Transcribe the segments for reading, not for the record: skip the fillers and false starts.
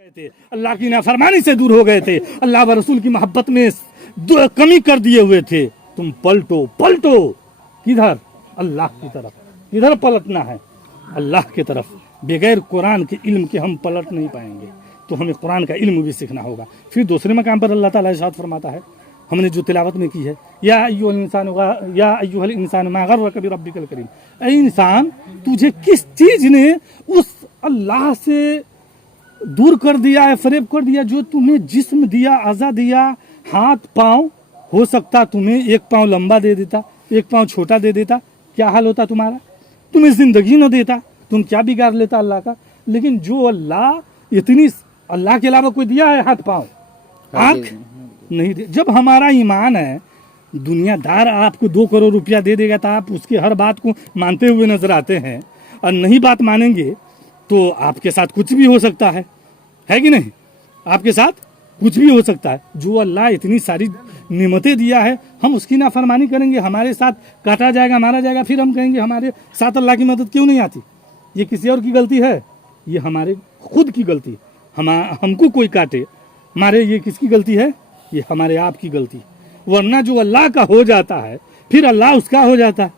थे, अल्लाह की नाफरमानी से दूर हो गए थे, अल्लाह व रसूल की मोहब्बत में कमी कर दिए हुए थे। तुम पलटो पलटो, किधर? अल्लाह की तरफ। किधर पलटना है? अल्लाह की तरफ। बगैर कुरान के इल्म के हम पलट नहीं पाएंगे, तो हमें कुरान का इल्म भी सीखना होगा। फिर दूसरे मकाम पर अल्लाह ताला इरशाद फरमाता है, हमने जो तिलावत में की है, या अय्युहल इंसान मा गर्रक बिरब्बिकल करीम। ऐ इंसान, तुझे किस चीज ने उस अल्लाह से दूर कर दिया है, फरेब कर दिया, जो तुम्हें जिस्म दिया, अज़ा दिया, हाथ पाँव, हो सकता तुम्हें एक पाँव लंबा दे देता, एक पाँव छोटा दे देता, क्या हाल होता तुम्हारा? तुम्हें जिंदगी न देता, तुम क्या बिगाड़ लेता अल्लाह का? लेकिन जो अल्लाह इतनी, अल्लाह के अलावा कोई दिया है हाथ पाँव, आँख नहीं दे। जब हमारा ईमान है, दुनियादार आपको 2 करोड़ रुपया दे देगा तो आप उसके हर बात को मानते हुए नजर आते हैं, और नहीं बात मानेंगे तो आपके साथ कुछ भी हो सकता है कि नहीं? आपके साथ कुछ भी हो सकता है। जो अल्लाह इतनी सारी नेमतें दिया है, हम उसकी नाफरमानी करेंगे, हमारे साथ काटा जाएगा, मारा जाएगा, फिर हम कहेंगे हमारे साथ अल्लाह की मदद क्यों नहीं आती? ये किसी और की गलती है? ये हमारे खुद की गलती। हमको कोई काटे मारे, ये किसकी गलती है? ये हमारे आप की गलती। वरना जो अल्लाह का हो जाता है, फिर अल्लाह उसका हो जाता है,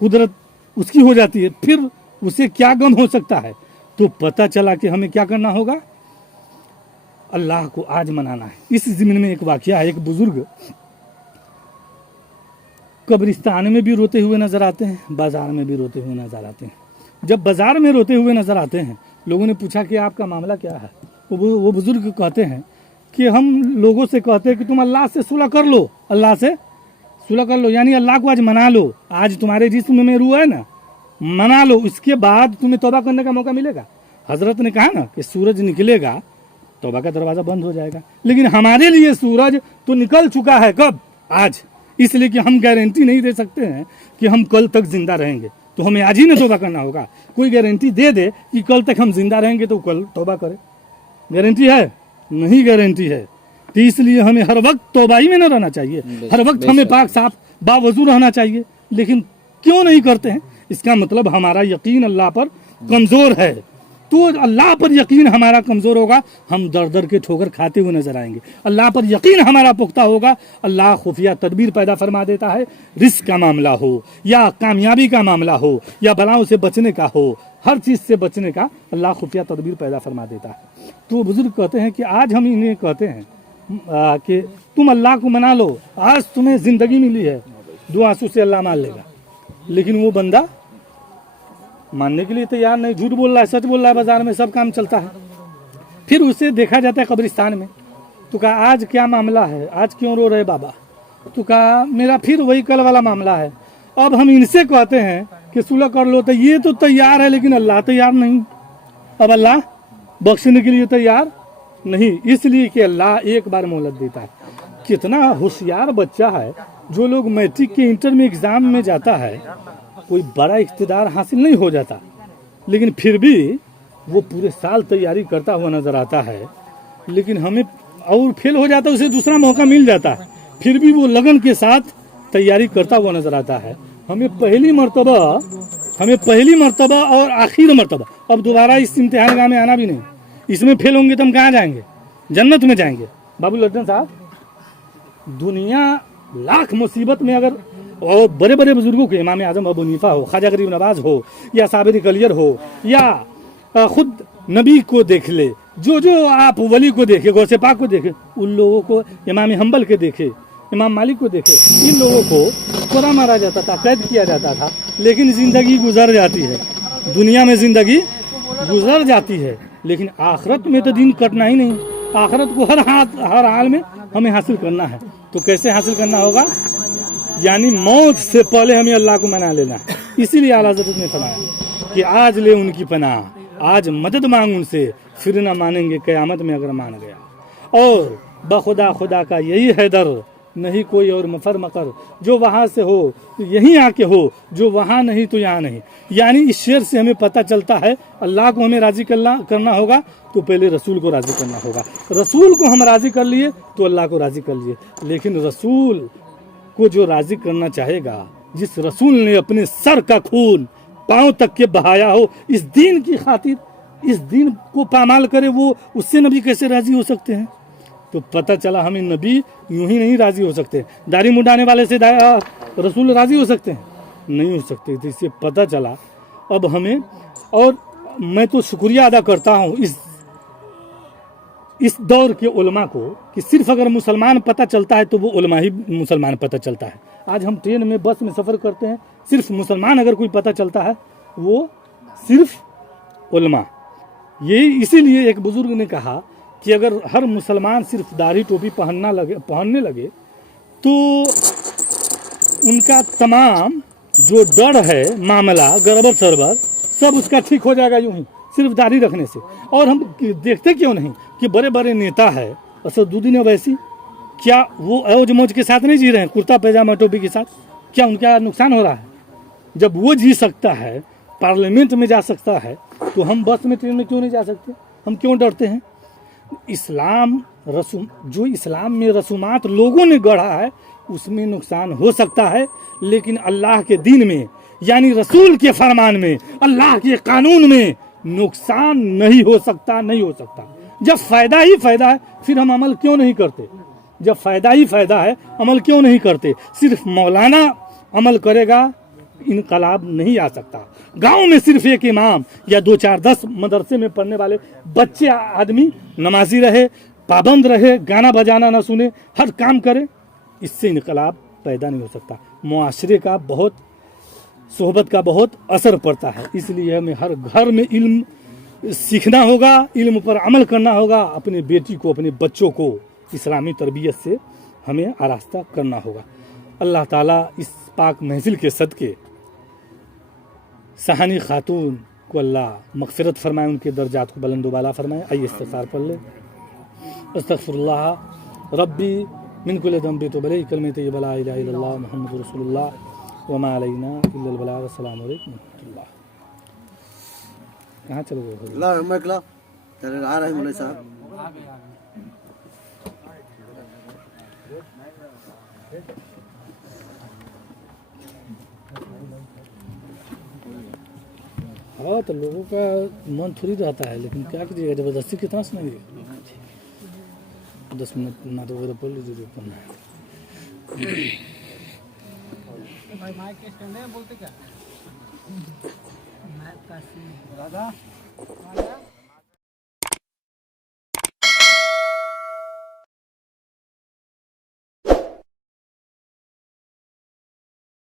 कुदरत उसकी हो जाती है, फिर उसे क्या गम हो सकता है? तो पता चला कि हमें क्या करना होगा? अल्लाह को आज मनाना है। इस ज़मीन में एक वाकया है, एक बुजुर्ग कब्रिस्तान में भी रोते हुए नजर आते हैं, बाजार में भी रोते हुए नजर आते हैं। जब बाजार में रोते हुए नजर आते हैं, लोगों ने पूछा कि आपका मामला क्या है? वो बुजुर्ग कहते हैं कि हम लोगों से कहते हैं कि तुम अल्लाह से सुलह कर लो, अल्लाह से सुलह कर लो, यानी अल्लाह को आज मना लो। आज तुम्हारे जिस्म में रूह है ना, मना लो, इसके बाद तुम्हें तौबा करने का मौका मिलेगा। हजरत ने कहा ना कि सूरज निकलेगा, तौबा का दरवाजा बंद हो जाएगा। लेकिन हमारे लिए सूरज तो निकल चुका है, कब? आज। इसलिए कि हम गारंटी नहीं दे सकते हैं कि हम कल तक जिंदा रहेंगे, तो हमें आज ही ना तौबा करना होगा। कोई गारंटी दे दे कि कल तक हम जिंदा रहेंगे तो कल तौबा करे, गारंटी है? नहीं गारंटी है। तो इसलिए हमें हर वक्त तौबाई में न रहना चाहिए, हर वक्त हमें पाक साफ बावजू रहना चाहिए। लेकिन क्यों नहीं करते हैं? इसका मतलब हमारा यकीन अल्लाह पर कमजोर है। तो अल्लाह पर यकीन हमारा कमजोर होगा, हम दर दर के ठोकर खाते हुए नजर आएंगे। अल्लाह पर यकीन हमारा पुख्ता होगा, अल्लाह खुफिया तदबीर पैदा फरमा देता है। रिस्क का मामला हो, या कामयाबी का मामला हो, या बलाओं से बचने का हो, हर चीज से बचने का अल्लाह खुफिया तदबीर पैदा फरमा देता है। तो बुजुर्ग कहते हैं कि आज हम इन्हें कहते हैं कि तुम अल्लाह को मना लो, आज तुम्हें जिंदगी मिली है, 2 आंसू से अल्लाह मान लेगा। लेकिन वो बंदा मानने के लिए तैयार नहीं, झूठ बोल रहा है, सच बोल रहा है, बाजार में सब काम चलता है। फिर उसे देखा जाता है कब्रिस्तान में, तो कहा आज क्या मामला है, आज क्यों रो रहे बाबा? तो कहा मेरा फिर वही कल वाला मामला है। अब हम इनसे कहते हैं कि सुलह कर लो, तो ये तो तैयार है, लेकिन अल्लाह तैयार नहीं। अब अल्लाह बख्शने के लिए तैयार नहीं, इसलिए कि अल्लाह एक बार मोहलत देता है। कितना होशियार बच्चा है जो लोग मैट्रिक के इंटर में एग्जाम में जाता है, कोई बड़ा इख्तिदार हासिल नहीं हो जाता, लेकिन फिर भी वो पूरे साल तैयारी करता हुआ नजर आता है। लेकिन हमें और फेल हो जाता है, उसे दूसरा मौका मिल जाता है, फिर भी वो लगन के साथ तैयारी करता हुआ नजर आता है। हमें पहली मर्तबा और आखिरी मर्तबा, अब दोबारा इस इम्तिहान गाह में आना भी नहीं। इसमें फेल होंगे तो हम कहाँ जाएंगे? जन्नत में जाएंगे। बाबू लड्डन साहब, दुनिया लाख मुसीबत में अगर, और बड़े बड़े बुजुर्गों के, इमाम आजम अबू हनीफा हो, ख्वाजा गरीब नवाज हो, या साबिर कलियर हो, या खुद नबी को देख ले, जो आप वली को देखे, गौसे पाक को देखे, उन लोगों को, इमाम हम्बल के देखे, इमाम मालिक को देखे, इन लोगों को कोड़ा मारा जाता था, कैद किया जाता था, लेकिन जिंदगी गुजर जाती है, दुनिया में जिंदगी गुजर जाती है। लेकिन आखिरत में तो दिन कटना ही नहीं, आखिरत को हर हाल में हमें हासिल करना है। तो कैसे हासिल करना होगा? यानी मौत से पहले हमें अल्लाह को मना लेना है। इसीलिए आला हज़रत ने फरमाया कि आज ले उनकी पनाह, आज मदद मांग उनसे, फिर न मानेंगे क़यामत में अगर मान गया। और बखुदा खुदा का यही है दर, नहीं कोई और मफर मकर, जो वहाँ से हो तो यहीं आके हो, जो वहाँ नहीं तो यहाँ नहीं। यानी इस शेर से हमें पता चलता है अल्लाह को हमें राज़ी करना होगा तो पहले रसूल को राज़ी करना होगा। रसूल को हम राज़ी कर लिए तो अल्लाह को राज़ी कर लिए। लेकिन रसूल को जो राज़ी करना चाहेगा, जिस रसूल ने अपने सर का खून पांव तक के बहाया हो इस दीन की खातिर, इस दिन को पामाल करे वो, उससे नबी कैसे राजी हो सकते हैं? तो पता चला हमें नबी यूं ही नहीं राजी हो सकते। दाढ़ी मुंडाने वाले से रसूल राजी हो सकते हैं? नहीं हो सकते। तो इससे पता चला अब हमें, और मैं तो शुक्रिया अदा करता हूँ इस दौर के उलमा को कि सिर्फ अगर मुसलमान पता चलता है तो वो उलमा ही मुसलमान पता चलता है। आज हम ट्रेन में बस में सफ़र करते हैं, सिर्फ मुसलमान अगर कोई पता चलता है वो सिर्फ उलमा। ये इसीलिए एक बुजुर्ग ने कहा कि अगर हर मुसलमान सिर्फ दाढ़ी टोपी पहनने लगे तो उनका तमाम जो डर है, मामला गड़बड़ सरबर सब उसका ठीक हो जाएगा यूं ही सिर्फ दाढ़ी रखने से। और हम देखते क्यों नहीं कि बड़े बड़े नेता है असदुद्दीन अवैसी, क्या वो औज मौज के साथ नहीं जी रहे हैं, कुर्ता पैजामा टोपी के साथ? क्या उनका नुकसान हो रहा है? जब वो जी सकता है, पार्लियामेंट में जा सकता है, तो हम बस में ट्रेन में क्यों नहीं जा सकते? हम क्यों डरते हैं? इस्लाम जो इस्लाम में रसूमात लोगों ने गढ़ा है उसमें नुकसान हो सकता है, लेकिन अल्लाह के दीन में यानी रसूल के फरमान में, अल्लाह के कानून में नुकसान नहीं हो सकता, नहीं हो सकता। जब फ़ायदा ही फ़ायदा है फिर हम अमल क्यों नहीं करते? जब फ़ायदा ही फ़ायदा है अमल क्यों नहीं करते? सिर्फ मौलाना अमल करेगा इनकलाब नहीं आ सकता। गांव में सिर्फ एक इमाम या 2-4-10 मदरसे में पढ़ने वाले बच्चे आदमी नमाजी रहे, पाबंद रहे, गाना बजाना ना सुने, हर काम करे, इससे इनकलाब पैदा नहीं हो सकता। मुआशरे का बहुत, सोहबत का बहुत असर पड़ता है। इसलिए हमें हर घर में इल्म सीखना होगा, इल्म पर अमल करना होगा। अपने बेटी को, अपने बच्चों को इस्लामी तरबियत से हमें आरास्ता करना होगा। अल्लाह ताला इस पाक महफिल के सदके सहानी खातून को अल्लाह मग़फ़िरत फरमाए, उनके दर्जात को बुलंद बाला फरमाए। आइए इस्तिग़फ़ार पढ़ ले। अस्तग़फ़िरुल्लाह रब्बी मिन कुल्लि ज़ंबि तुबली कलमत ला इलाहा इल्लल्लाह मुहम्मदुर रसूलुल्लाह व मा अलैना इल्लल बलाग। अस्सलामु अलैकुम रहमतुल्लाह। कहाँ चले गए? ला मैकला चले आ रहे हैं मौलवी साहब। हाँ तो लोगों का मन थोड़ी रहता है, लेकिन क्या कीजिएगा, ज़बरदस्ती कितना सुनेंगे? 10 मिनट ना तो वगैरह पढ़ लीजिए पढ़ना है। भाई माइक के स्टैंड है, बोलते क्या? दादा